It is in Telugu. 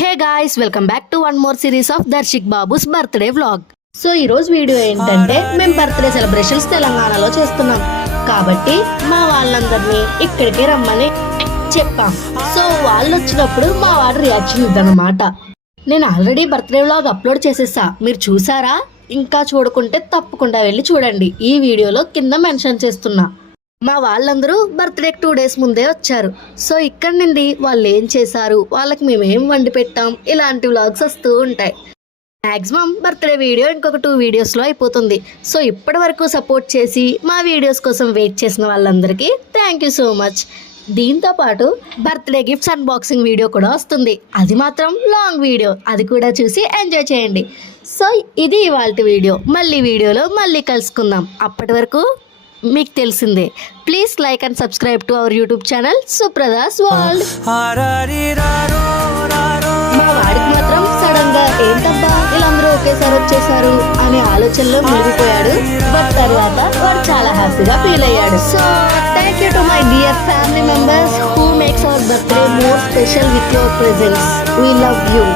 Hey guys, welcome back to one more series of Darshik Babu's birthday vlog. So ఈ రోజు వీడియో ఏంటంటే మేము బర్త్డే సెలబ్రేషన్స్ తెలంగాణలో చేస్తున్నాం కాబట్టి మా వాళ్ళందరినీ ఇక్కడికి రమ్మని చెప్పాం. సో వాళ్ళు వచ్చినప్పుడు మా వాడు రియాక్షన్ ఇద్దనమాట. నేను ఆల్రెడీ బర్త్డే వ్లాగ్ అప్లోడ్ చేసేసా, మీరు చూసారా? ఇంకా చూడకుంటే తప్పకుండా వెళ్ళి చూడండి. ఈ వీడియోలో కింద మెన్షన్ చేస్తున్నా. మా వాళ్ళందరూ బర్త్డే 2 days ముందే వచ్చారు. సో ఇక్కడ నుండి వాళ్ళు ఏం చేశారు, వాళ్ళకి మేమేం వండి పెట్టాం, ఇలాంటి వ్లాగ్స్ వస్తూ ఉంటాయి. మ్యాక్సిమం బర్త్డే వీడియో ఇంకొక 2 videosలో అయిపోతుంది. సో ఇప్పటి వరకు సపోర్ట్ చేసి మా వీడియోస్ కోసం వెయిట్ చేసిన వాళ్ళందరికీ థ్యాంక్ యూ సో మచ్. దీంతో పాటు బర్త్డే గిఫ్ట్స్ అన్బాక్సింగ్ వీడియో కూడా వస్తుంది. అది మాత్రం లాంగ్ వీడియో, అది కూడా చూసి ఎంజాయ్ చేయండి. సో ఇది ఇవాల్టి వీడియో. మళ్ళీ వీడియోలో మళ్ళీ కలుసుకుందాం. అప్పటి వరకు మీకు తెలిసిందే, please like and subscribe to our YouTube channel Supradas world. మా వాడికి మాత్రం సడన్ గా ఏంటబ్బా వీళ్ళందరూ ఒకేసారి వచ్చేసారు అనే ఆలోచనలో మునిగిపోయాడు. బట్ తర్వాత వాడు చాలా హ్యాపీగా ఫీల్ అయ్యాడు. So thank you to my dear family members who makes hour birthday more special with your presence. We love you.